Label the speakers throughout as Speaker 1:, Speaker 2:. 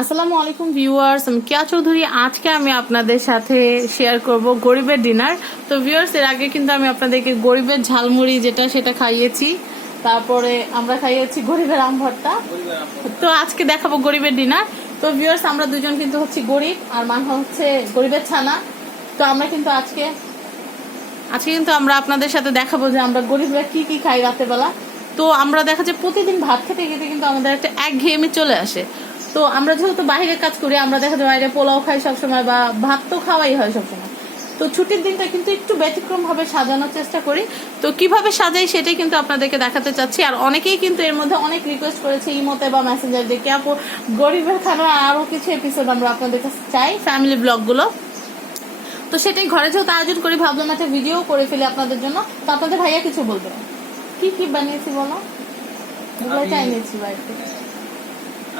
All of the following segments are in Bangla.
Speaker 1: আসসালামু আলাইকুম ভিউয়ার্স, আমি কিয়া চৌধুরী। আজকে আমি আপনাদের সাথে শেয়ার করব গরিবের ডিনার তো ভিউয়ার্স, এর আগে কিন্তু আমি আপনাদেরকে গরিবের ঝালমুড়ি যেটা, সেটা খাইয়েছি। তারপরে আমরা খাইয়েছি গরিবের আম ভর্তা। তো আজকে দেখাবো গরিবের ডিনার তো ভিউয়ার্স, আমরা দুজন কিন্তু হচ্ছে গরিব, আর মানহা হচ্ছে গরিবের ছানা। তো আমরা কিন্তু আজকে আজকে কিন্তু আমরা আপনাদের সাথে দেখাবো যে আমরা গরিবরা কি কি খাই রাতের বেলা। তো আমরা দেখা যায় প্রতিদিন ভাত খেতে খেতে কিন্তু আমাদের একটা একঘেয়েমি চলে আসে। তো আমরা যেহেতু বাইরে কাজ করি আমরা দেখা যায় বাইরে পোলাও খাই সবসময় বা ভাত তো খাওয়াই হয় সবসময়। তো ছুটির দিনটা কিন্তু একটু ব্যতিক্রম ভাবে সাজানোর চেষ্টা করি। তো কীভাবে সাজাই সেটাই কিন্তু আপনাদেরকে দেখাতে চাচ্ছি। আর অনেকেই কিন্তু এর মধ্যে অনেক রিকোয়েস্ট করেছে ইমোতে বা মেসেঞ্জার দিয়ে কি আপু গরিবের খানার আরও কিছু এপিসোড আমরা আপনাদের কাছে চাই ফ্যামিলি ব্লগগুলো তো সেটাই ঘরে যেহেতু আয়োজন করি ভাবলাম একটা ভিডিও করে ফেলি আপনাদের জন্য। তো আপনাদের ভাইয়া কিছু বলবে? কি কি বানিয়েছি বলো?
Speaker 2: আমি-
Speaker 1: এনেছি বাড়িতে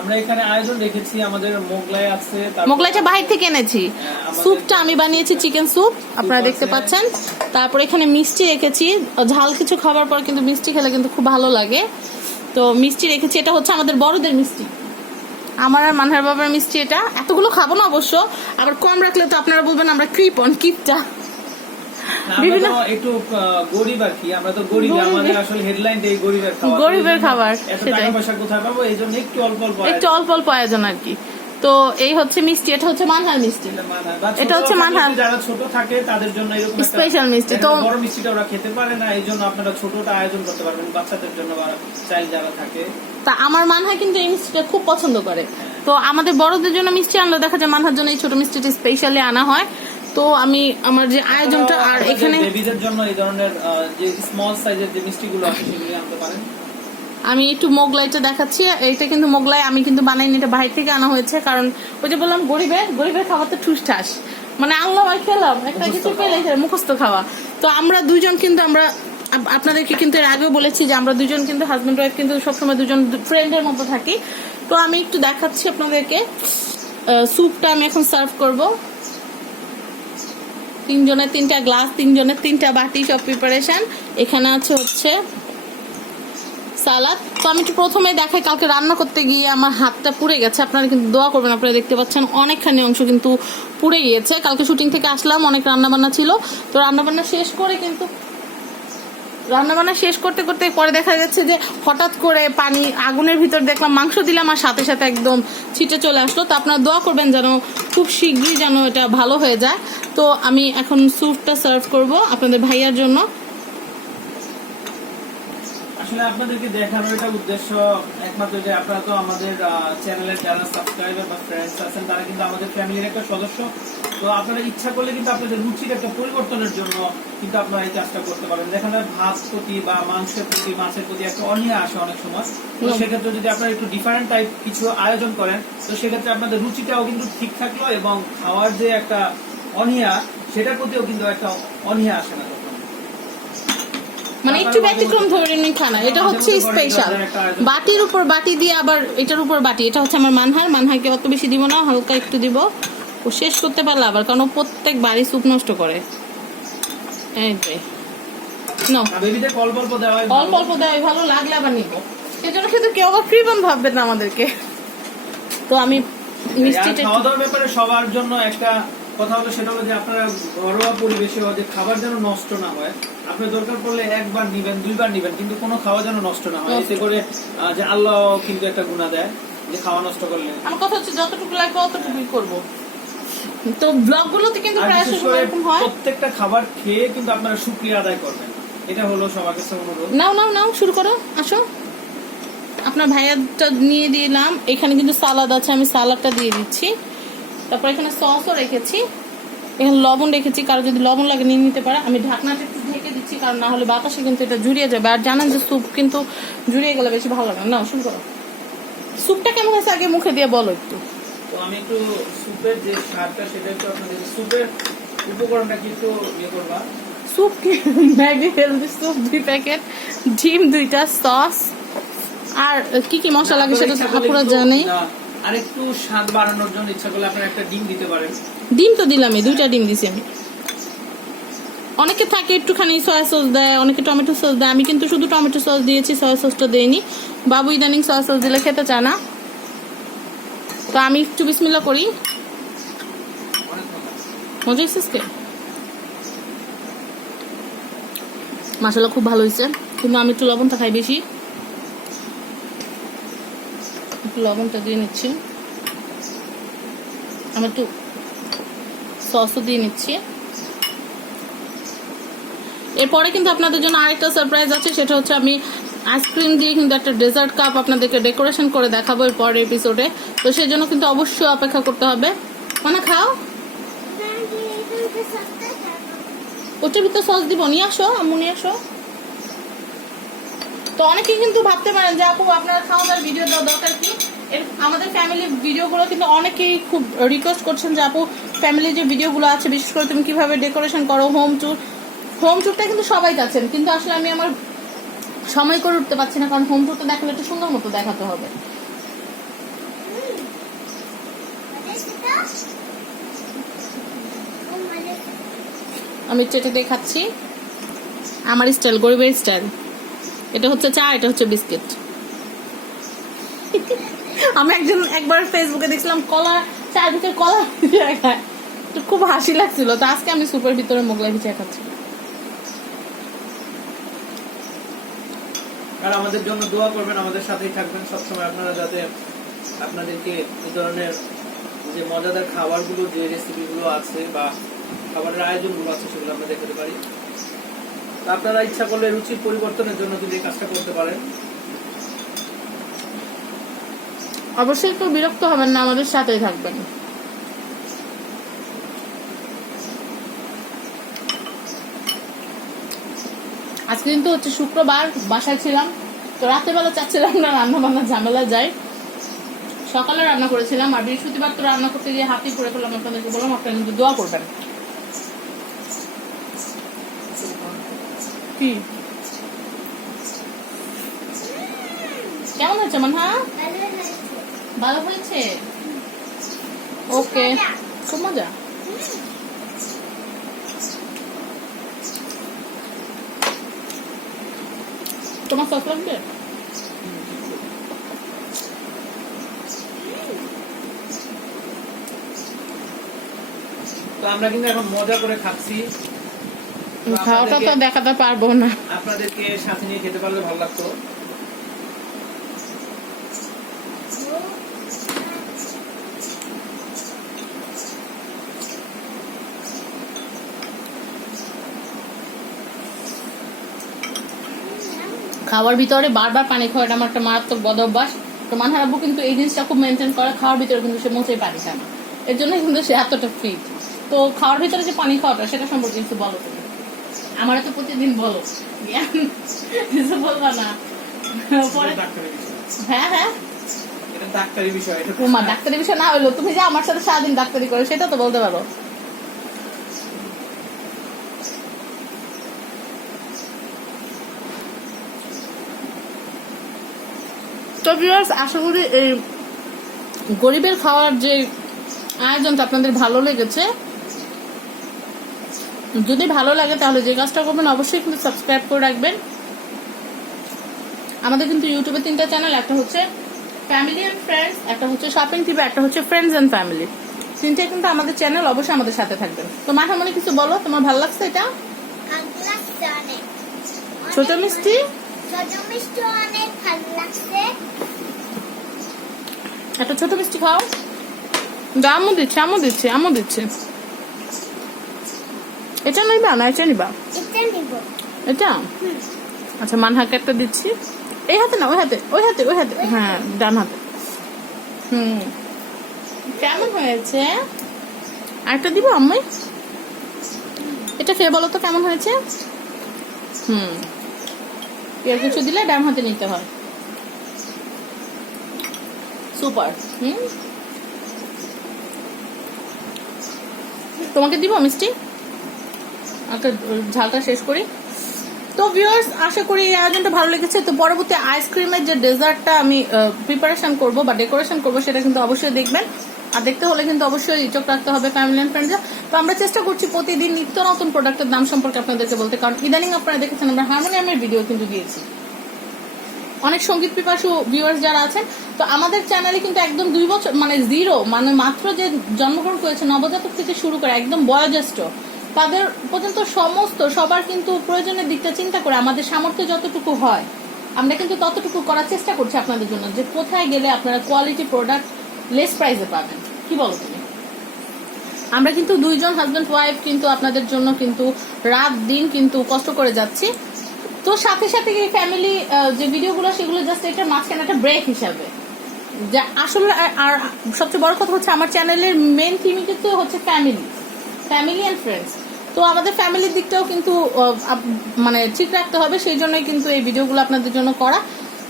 Speaker 2: আমরা এখানে আয়োজন রেখেছি আমাদের মোগলাই আছে
Speaker 1: মোগলাইটা বাহির থেকে এনেছি।
Speaker 2: হ্যাঁ,
Speaker 1: স্যুপটা আমি বানিয়েছি চিকেন স্যুপ আপনারা দেখতে পাচ্ছেন। তারপর এখানে মিষ্টি রেখেছি। ঝাল কিছু খাবার পর কিন্তু মিষ্টি খেলে কিন্তু খুব ভালো লাগে। তো মিষ্টি রেখেছি এটা হচ্ছে আমাদের বড়দের মিষ্টি। আমার আর মানহার বাবার মিষ্টি এটা। এতগুলো খাব না অবশ্য আবার কম রাখলে তো আপনারা বলবেন আমরা কৃপন কিপটা। বিভিন্ন-
Speaker 2: একটু গরিব আর কি আমরা তো গরিব। আমাদের আসলে হেডলাইনটা এই গরিবের খাবার।
Speaker 1: গরিবের খাবার, সেটাই।
Speaker 2: পয়সা কোথায় পাবো? এই জন্য একটু অল্প অল্প
Speaker 1: একটু অল্প অল্প আয়োজন আর কি। তো এই হচ্ছে মিষ্টি এটা হচ্ছে মানহার মিষ্টি।
Speaker 2: এটা
Speaker 1: হচ্ছে মানহার।
Speaker 2: যারা ছোট থাকে তাদের জন্য এরকম
Speaker 1: Special মিষ্টি। তো-
Speaker 2: বড় মিষ্টিটা ওরা খেতে পারে না এই জন্য আপনারা ছোটটা আয়োজন করতে পারবেন বাচ্চাদের জন্য চাইল্ড যারা থাকে।
Speaker 1: তা আমার মানহা কিন্তু এই মিষ্টিটা খুব পছন্দ করে। তো আমাদের বড়দের জন্য মিষ্টি আনলে দেখা যায় মানহার জন্য এই ছোট মিষ্টিটা স্পেশালি আনা হয়। তো আমি আমার যে আয়োজনটা আর এখানে
Speaker 2: বেবিদের জন্য এই ধরনের যে স্মল সাইজের যে মিষ্টিগুলো আছে সেগুলি আনতে পারেন।
Speaker 1: আমি একটু মোগলাইটা দেখাচ্ছি। এইটা কিন্তু মোগলাই আমি কিন্তু বানাইনি এটা বাইরে থেকে আনা হয়েছে। কারণ ওই যে বললাম গরিবের গরিবের খাবার তো ঠুসঠাস। মানে আনলাম আর খেলাম একটা কিছু পেলে মুখস্থ খাওয়া। তো আমরা দুজন কিন্তু আমরা আপনাদেরকে কিন্তু এর আগেও বলেছি যে আমরা দুজন কিন্তু হাজব্যান্ড ওয়াইফ কিন্তু সবসময় দুজন ফ্রেন্ডের মতো থাকি। তো আমি একটু দেখাচ্ছি আপনাদেরকে। স্যুপটা আমি এখন সার্ভ করব। তিনজনের তিনটা গ্লাস, তিনজনের তিনটা বাটি সব প্রিপারেশন এখানে আছে হচ্ছে সালাদ। তো আমি প্রথমে দেখাই, কালকে রান্না করতে গিয়ে আমার হাতটা পুড়ে গেছে। আপনারা কিন্তু দোয়া করবেন, আপনারা দেখতে পাচ্ছেন অনেকখানি অংশ কিন্তু পুড়ে গিয়েছে। কালকে শুটিং থেকে আসলাম, অনেক রান্নাবান্না ছিল। তো রান্নাবান্না শেষ করে কিন্তু রান্না বান্না শেষ করতে করতে পরে দেখা যাচ্ছে যে হঠাৎ করে পানি, আগুনের ভিতর দেখলাম, মাংস দিলাম আর সাথে সাথে একদম ছিটে চলে আসলো। তো আপনারা দোয়া করবেন যেন খুব শীঘ্রই যেন এটা ভালো হয়ে যায়। তো আমি এখন স্যুপটা সার্ভ করব আপনাদের ভাইয়ার জন্য।
Speaker 2: আসলে আপনাদেরকে দেখানোর এটা উদ্দেশ্য একমাত্র যে আপনারা তো আমাদের চ্যানেলের যারা সাবস্ক্রাইবার বা ফ্রেন্ডস আছেন তারা কিন্তু আমাদের ফ্যামিলির একটা সদস্য। তো আপনারা ইচ্ছা করলে কিন্তু আপনাদের রুচির একটা পরিবর্তনের জন্য কিন্তু আপনারা এই কাজটা করতে পারেন। ভাত প্রতি বা মাংসের প্রতি মাছের প্রতি একটা অনীহা আসে অনেক সময়। তো সেক্ষেত্রে যদি আপনারা একটু ডিফারেন্ট টাইপ কিছু আয়োজন করেন তো সেক্ষেত্রে আপনাদের রুচিটাও কিন্তু ঠিক থাকল এবং খাওয়ার যে একটা অনীহা সেটার প্রতিও কিন্তু একটা অনীহা আসে না।
Speaker 1: মানে একটু ব্যতিক্রম ধরে খানা এটা হচ্ছে স্পেশাল বাটির উপর বাটি দিয়ে আবার এটার উপর বাটি। এটা হচ্ছে আমার মানহার। মানহাকে অত বেশি দিব না হালকা একটু দিব। ও শেষ করতে পারলে আবার কারণ ও প্রত্যেক বাড়ি স্যুপ নষ্ট করে। এই
Speaker 2: অল্প অল্প দেওয়া
Speaker 1: অল্প অল্প দেয় ভালো। লাগলে আবার নিব। সেজন্য কিন্তু কেউ আবার ফ্রিবন ভাববে না আমাদেরকে। তো আমি মিষ্টিটা
Speaker 2: খাওয়া দাওয়ার ব্যাপারে সবার জন্য একটা কথা হলো সেটা হলো যে আপনারা ঘরোয়া পরিবেশে যে খাবার যেন নষ্ট না হয় আপনি দরকার পড়লে একবার নিবেন দুইবার নিবেন কিন্তু কোনো খাওয়া যেন নষ্ট না হয়। এতে করে যে আল্লাহ কিন্তু একটা গুণা দেয় যে খাওয়া নষ্ট করলে।
Speaker 1: আমার কথা হচ্ছে যতটুকু লাগবে অতটুকুই করব। তো ব্লগ গুলোতে কিন্তু প্রায় সময় এরকম হয়।
Speaker 2: প্রত্যেকটা খাবার খেয়ে কিন্তু আপনারা শুক্রিয়া আদায় করবেন। এটা হলো সবার কাছে অনুরোধ।
Speaker 1: নাও নাও নাও শুরু করো আসো। আপনার ভাইয়াটা নিয়ে দিলাম। এখানে কিন্তু সালাদ আছে আমি সালাদটা দিয়ে দিচ্ছি। তারপর এখানে সসও রেখেছি। এখানে লবণ রেখেছি কারও যদি লবণ লাগে নিয়ে নিতে পারে। আমি ঢাকনাটা একটু ঢেকে দিচ্ছি কারণ না হলে বাতাসে কিন্তু এটা জুড়িয়ে যাবে। আর জানেন যে স্যুপ কিন্তু জুড়িয়ে গেলে বেশি ভালো লাগে না শুরু করো। স্যুপটা কেমন হয়েছে আগে মুখে দিয়ে বলো একটু।
Speaker 2: তো আমি একটু স্যুপের যে স্বাদটা সেটা একটু আপনাদের স্যুপের উপকরণটা কি একটু ইয়ে করবা?
Speaker 1: স্যুপ ম্যাগি হেলদি স্যুপ দুই প্যাকেট ডিম দুইটা সস। আর কি কি মশলা লাগে সেটা
Speaker 2: করলে আরেকটু স্বাদ বাড়ানোর জন্য ইচ্ছা করলে আপনারা একটা ডিম দিতে পারেন।
Speaker 1: ডিম তো দিলামই, দুইটা ডিম দিছি আমি। অনেকে থাকে একটুখানি সয়া সস দেয়, অনেকে টমেটো সস দেয়। আমি কিন্তু শুধু টমেটো সস দিয়েছি সয়া সসটা দেইনি। বাবু ইদানিং সয়া সস দিলে খেতে চায় না। তো আমি একটু বিসমিল্লা করি।
Speaker 2: মজা
Speaker 1: মজা হয়েছে মাসালা খুব ভালো হয়েছে। কিন্তু আমি একটু লবণটা খাই বেশি। একটু লবণটা দিয়ে নিচ্ছি। আমি একটু সসও দিয়ে নিচ্ছি। এরপরে কিন্তু আপনাদের জন্য আরেকটা সারপ্রাইজ আছে সেটা হচ্ছে আমি আইসক্রিম দিয়ে কিন্তু একটা ডেজার্ট কাপ আপনাদেরকে ডেকোরেশন করে দেখাবো এর পরের এপিসোডে তো সেই জন্য কিন্তু অবশ্যই অপেক্ষা করতে হবে। মানে খাও। ওটার ভিতরে সস দিব। নিয়ে আসো আম্মু নিয়ে আসো। তো অনেকেই কিন্তু ভাবতে পারেন যে আপু, আপনারা খাওয়া দাওয়ার ভিডিও দেওয়া দরকার কি? এর আমাদের ফ্যামিলি ভিডিওগুলো কিন্তু অনেকেই খুব রিকোয়েস্ট করছেন যে আপু ফ্যামিলি যে ভিডিওগুলো আছে, বিশেষ করে তুমি কীভাবে ডেকোরেশন করো হোম ট্যুর হোম ট্যুরটা কিন্তু সবাই যাচ্ছেন। কিন্তু আসলে আমি আমার সময় করে উঠতে পারছি না, কারণ হোম ট্যুরটা দেখালে একটু সুন্দর মতো দেখাতে হবে। আমি চেটে দিয়ে খাচ্ছি। আমার স্টাইল গরিবের স্টাইল এটা হচ্ছে চা এটা হচ্ছে বিস্কিট। আমি একজন একবার ফেসবুকে দেখছিলাম কলা চার ভিতরে কলা খায় তো খুব হাসি লাগছিল। তো আজকে আমি সুপের ভিতরে মোগলাই ভিজিয়ে খাচ্ছি।
Speaker 2: আর আমাদের জন্য দোয়া করবেন আমাদের সাথেই থাকবেন। সবসময় আপনারা যাতে আপনাদেরকে এই ধরনের যে মজাদার খাবারগুলো যে রেসিপিগুলো আছে বা খাবারের আয়োজনগুলো আছে সেগুলো আমরা দেখাতে পারি। আপনারা ইচ্ছা করলে রুচির পরিবর্তনের জন্য যদি কাজটা করতে পারেন।
Speaker 1: অবশ্যই কেউ বিরক্ত হবেন না, আমাদের সাথেই থাকবেন। আজকে কিন্তু হচ্ছে শুক্রবার, বাসায় ছিলাম। তো রাতেবেলা চাচ্ছিলাম না রান্না বান্না ঝামেলা যায় সকালে রান্না করেছিলাম, আর বৃহস্পতিবার তো রান্না করতে গিয়ে হাতি করে ফেললাম আপনাদেরকে বললাম, আপনারা কিন্তু দোয়া করবেন। কি? কেমন হয়েছে মানহা? ভালো হয়েছে? ওকে খুব মজা। তোমার সস লাগবে?
Speaker 2: আমরা কিন্তু এখন মজা করে খাচ্ছি।
Speaker 1: খাওয়াটা তো দেখাতে পারব না।
Speaker 2: আপনাদেরকে সাথে নিয়ে খেতে পারলে ভালো লাগতো।
Speaker 1: খাওয়ার ভিতরে বারবার পানি খাওয়া এটা আমার একটা মারাত্মক বদ অভ্যাস। তো মানহার আব্বু কিন্তু এই জিনিসটা খুব মেনটেন করে খাওয়ার ভিতরে কিন্তু সে পানি খায় না। এর জন্য কিন্তু সে এতটা ফিট তো খাওয়ার ভিতরে যে পানি খাওয়াটা সেটা সম্পর্কে কিছু বলো আমার তো প্রতিদিন বলো। কিছু বলবা না। হ্যাঁ হ্যাঁ।
Speaker 2: ডাক্তারি বিষয়
Speaker 1: তোমার ডাক্তারি বিষয় না হইল তুমি যে আমার সাথে সারাদিন ডাক্তারি করো সেটা তো বলতে পারো। তো ভিউয়ার্স আশা করি এই গরিবের খাওয়ার যে আয়োজনটা আপনাদের ভালো লেগেছে যদি ভালো লাগে তাহলে যে কাজটা করবেন, অবশ্যই কিন্তু সাবস্ক্রাইব করে রাখবেন। আমাদের কিন্তু ইউটিউবে তিনটা চ্যানেল একটা হচ্ছে ফ্যামিলি অ্যান্ড ফ্রেন্ডস একটা হচ্ছে শপিং টিভি একটা হচ্ছে ফ্রেন্ডস অ্যান্ড ফ্যামিলি তিনটে কিন্তু আমাদের চ্যানেল অবশ্যই আমাদের সাথে থাকবেন। তো মাথা মনে কিছু বলো, তোমার ভালো লাগছে এটা? ছোট মিষ্টি? একটা ছোট মিষ্টি খাও। আমু দিচ্ছে আমু দিচ্ছে আমু দিচ্ছে। এটা নিবা না এটা নিবা?
Speaker 3: এটা নিব।
Speaker 1: এটা? আচ্ছা মানহাকে একটা দিচ্ছি। এই হাতে না ওই হাতে ওই হাতে ওই হাতে। হ্যাঁ ডান হাতে। হুম। কেমন হয়েছে? আরেকটা দিব আম্মাই এটা খেয়ে বলো তো কেমন হয়েছে? হুম। এর কিছু দিলে ডান হাতে নিতে হয়। সুপার। হুম। তোমাকে দিব মিষ্টি? আচ্ছা ঝালটা শেষ করি। তো ভিউয়ার্স আশা করি এই আয়োজনটা ভালো লেগেছে। তো পরবর্তী আইসক্রিমের যে ডেজার্টটা আমি প্রিপারেশন করব বা ডেকোরেশন করব, সেটা কিন্তু অবশ্যই দেখবেন। আর দেখতে হলে কিন্তু অবশ্যই চোখ রাখতে হবে ফ্যামিলি অ্যান্ড ফ্রেন্ডস তো আমরা চেষ্টা করছি প্রতিদিন নিত্য নতুন প্রোডাক্টের দাম সম্পর্কে আপনাদেরকে বলতে। কারণ ইদানিং আপনারা দেখেছেন, আমরা হারমোনিয়ামের ভিডিও কিন্তু দিয়েছি। অনেক সংগীত পিপাসু ভিউয়ার্স যারা আছেন, তো আমাদের চ্যানেলে কিন্তু একদম দুই বছর মানে জিরো মানে মাত্র যে জন্মগ্রহণ করেছে, নবজাতক থেকে শুরু করে একদম বয়োজ্যেষ্ঠ তাদের পর্যন্ত সমস্ত সবার কিন্তু প্রয়োজনের দিকটা চিন্তা করে আমাদের সামর্থ্য যতটুকু হয়, আমরা কিন্তু ততটুকু করার চেষ্টা করছি আপনাদের জন্য যে কোথায় গেলে আপনারা কোয়ালিটি প্রোডাক্ট লেস প্রাইসে পাবেন। কি বলো তুমি? আমরা কিন্তু দুইজন হাজব্যান্ড ওয়াইফ কিন্তু আপনাদের জন্য কিন্তু রাত দিন কিন্তু কষ্ট করে যাচ্ছি। তো সাথে সাথে এই ফ্যামিলি যে ভিডিওগুলো সেগুলো জাস্ট এটা মাঝখানে একটা ব্রেক হিসাবে। যা আসলে আর- সবচেয়ে বড় কথা হচ্ছে আমার চ্যানেলের মেন থিমই কিন্তু হচ্ছে ফ্যামিলি ফ্যামিলি অ্যান্ড ফ্রেন্ডস তো আমাদের ফ্যামিলির দিকটাও কিন্তু মানে ঠিক রাখতে হবে সেই জন্যই কিন্তু এই ভিডিওগুলো আপনাদের জন্য করা।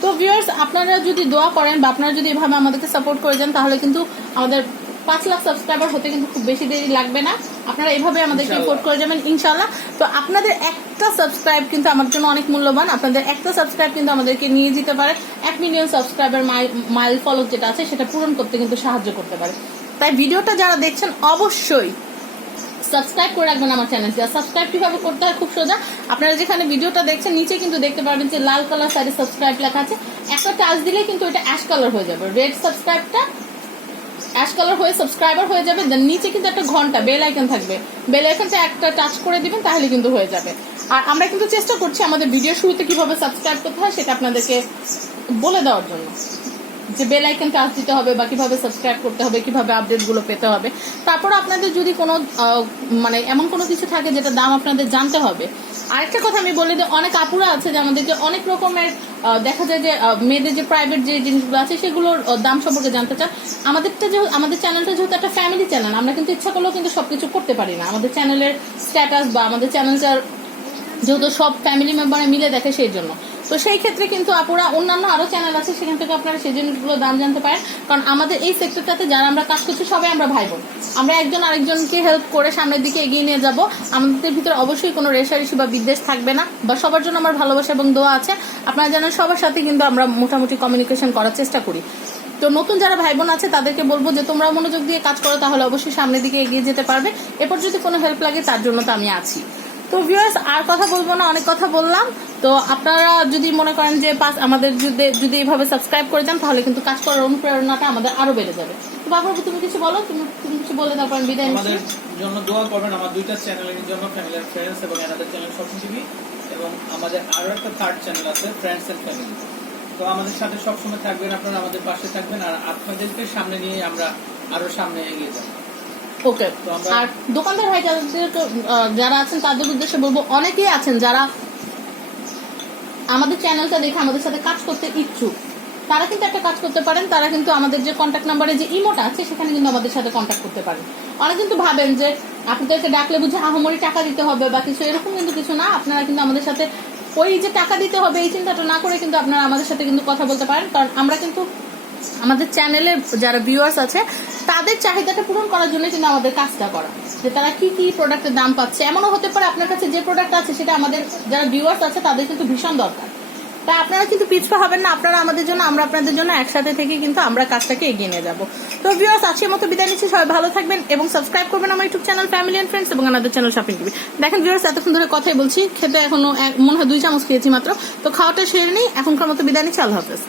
Speaker 1: তো ভিউয়ার্স আপনারা যদি দোয়া করেন বা আপনারা যদি এভাবে আমাদেরকে সাপোর্ট করে যান তাহলে কিন্তু আমাদের পাঁচ লাখ সাবস্ক্রাইবার হতে কিন্তু খুব বেশি দেরি লাগবে না। আপনারা এভাবে আমাদেরকে। সাপোর্ট করে যাবেন ইনশাল্লাহ তো আপনাদের একটা সাবস্ক্রাইব কিন্তু আমার জন্য অনেক মূল্যবান। আপনাদের একটা সাবস্ক্রাইব কিন্তু আমাদেরকে নিয়ে যেতে পারে। এক মিলিয়ন সাবস্ক্রাইবার মাইল ফলো যেটা আছে সেটা পূরণ করতে কিন্তু সাহায্য করতে পারে। তাই ভিডিওটা যারা দেখছেন অবশ্যই সাবস্ক্রাইব করে রাখবেন আমার চ্যানেলটি আর সাবস্ক্রাইব কীভাবে করতে হয় খুব সোজা। আপনারা যেখানে ভিডিওটা দেখছেন, নিচে কিন্তু দেখতে পারবেন যে লাল কালার সাইডে সাবস্ক্রাইব লেখা আছে। একটা টাচ দিলে কিন্তু এটা অ্যাশ কালার হয়ে যাবে। রেড সাবস্ক্রাইবটা অ্যাশ কালার হয়ে সাবস্ক্রাইবার হয়ে যাবে। দেন নিচে কিন্তু একটা ঘণ্টা বেল আইকন থাকবে। বেল আইকনটা একটা টাচ করে দিবেন, তাহলে কিন্তু হয়ে যাবে। আর আমরা কিন্তু চেষ্টা করছি আমাদের ভিডিও শুরুতে কীভাবে সাবস্ক্রাইব করতে হয় সেটা আপনাদেরকে বলে দেওয়ার জন্য। যে বেল আইকন টাচ দিতে হবে বা কীভাবে সাবস্ক্রাইব করতে হবে, কীভাবে আপডেটগুলো পেতে হবে। তারপর আপনাদের যদি কোনো মানে এমন কোনো কিছু থাকে যেটা দাম আপনাদের জানতে হবে, আরেকটা কথা আমি বলে দিই, অনেক আপুরা আছে যে আমাদেরকে অনেক রকমের দেখা যায় যে মেয়েদের যে প্রাইভেট যে জিনিসগুলো আছে সেগুলোর দাম সম্পর্কে জানতে চান। আমাদেরটা যেহেতু, আমাদের চ্যানেলটা যেহেতু একটা ফ্যামিলি চ্যানেল আমরা কিন্তু ইচ্ছা করলেও কিন্তু সবকিছু করতে পারি না। আমাদের চ্যানেলের স্ট্যাটাস বা আমাদের চ্যানেলটার যেহেতু সব ফ্যামিলি মেম্বারে মিলে দেখে সেই জন্য। তো সেই ক্ষেত্রে কিন্তু আপুরা অন্যান্য আরও চ্যানেল আছে, সেখান থেকে আপনারা সেই জিনিসগুলো দাম জানতে পারেন। কারণ আমাদের এই সেক্টরটাতে যারা আমরা কাজ করছি, সবাই আমরা ভাই বোন। আমরা একজন আরেকজনকে হেল্প করে সামনের দিকে এগিয়ে নিয়ে যাব। আমাদের ভিতরে অবশ্যই কোনো রেশারেশি বা বিদ্বেষ থাকবে না, বা সবার জন্য আমার ভালোবাসা এবং দোয়া আছে। আপনারা জানেন সবার সাথে কিন্তু আমরা মোটামুটি কমিউনিকেশন করার চেষ্টা করি। তো নতুন যারা ভাই বোন আছে, তাদেরকে বলব যে তোমরা মনোযোগ দিয়ে কাজ করো, তাহলে অবশ্যই সামনের দিকে এগিয়ে যেতে পারবে। এরপর যদি কোনো হেল্প লাগে, তার জন্য তো আমি আছি। তো ভিউয়ার্স আর কথা বলব না, অনেক কথা বললাম। তো আপনারা যদি মনে করেন যে পাস আমাদের যদি যদি এইভাবে সাবস্ক্রাইব করে যান তাহলে কিন্তু কাজ করার অনুপ্রেরণাটা আমাদের আরও বেড়ে যাবে। তো বাবু তুমি কিছু বলো? তুমি তুমি কিছু বলে তারপর আমি বিদায়
Speaker 2: আমাদের জন্য দোয়া করবেন আমার দুইটা চ্যানেলের জন্য ফ্যামিলি ফ্রেন্ডস এবং আমাদের চ্যানেল টিভি এবং আমাদের আরও একটা থার্ড চ্যানেল আছে ফ্রেন্ডস এন্ড ফ্যামিলি তো আমাদের সাথে সবসময় থাকবেন আপনারা, আমাদের পাশে থাকবেন, আর আপনাদেরকে সামনে নিয়ে আমরা আরও সামনে এগিয়ে যাব।
Speaker 1: ওকে আর দোকানদার ভাই যারা আছেন, তাদের উদ্দেশ্যে বলব, অনেকেই আছেন যারা আমাদের চ্যানেলটা দেখে আমাদের সাথে কাজ করতে ইচ্ছুক। তারা কিন্তু একটা কাজ করতে পারেন, তারা কিন্তু আমাদের যে কন্ট্যাক্ট নাম্বারে যে ইমোটা আছে, সেখানে কিন্তু আমাদের সাথে কন্ট্যাক্ট করতে পারেন। অনেক কিন্তু ভাবেন যে, আপনাদেরকে ডাকলে বুঝে আহমরি টাকা দিতে হবে বা কিছু, এরকম কিন্তু কিছু না। আপনারা কিন্তু আমাদের সাথে ওই যে টাকা দিতে হবে, এই চিন্তাটা না করে কিন্তু আপনারা আমাদের সাথে কিন্তু কথা বলতে পারেন। কারণ আমরা কিন্তু আমাদের চ্যানেলের যারা ভিউয়ার্স আছে, তাদের চাহিদাটা পূরণ করার জন্য কিন্তু আমাদের কাজটা করা। যে তারা কি কি প্রোডাক্টের দাম পাচ্ছে, এমনও হতে পারে আপনার কাছে যে প্রোডাক্ট আছে সেটা আমাদের যারা ভিউয়ার্স আছে তাদের কিন্তু ভীষণ দরকার। তাই আপনারা কিন্তু পিছপা হবেন না, আপনারা আমাদের জন্য, আমরা আপনাদের জন্য একসাথে থেকে কিন্তু আমরা কাজটাকে এগিয়ে নিয়ে যাব। তো ভিউয়ার্স আজকের মতো বিদায় নিচ্ছি, সবাই ভালো থাকবেন এবং সাবস্ক্রাইব করবেন আমার YouTube channel family and friends এবং আমাদের চ্যানেল শপিং টিভি দেখেন ভিউয়ার্স এতক্ষণ ধরে কথাই বলছি, খেতে এখনও মনে হয় দুই চামচ খেয়েছি মাত্র। তো খাওয়াটা সেরে নেই, এখনকার মতো বিদায় নিচ্ছি, আল্লাহ হাফেজ।